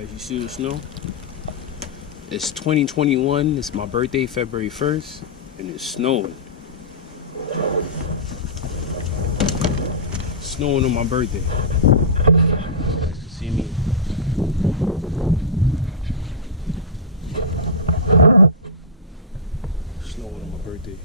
guys. You see the snow? It's 2021. It's my birthday, February 1st, and it's snowing. Snowing on my birthday. You guys can see me. Snowing on my birthday.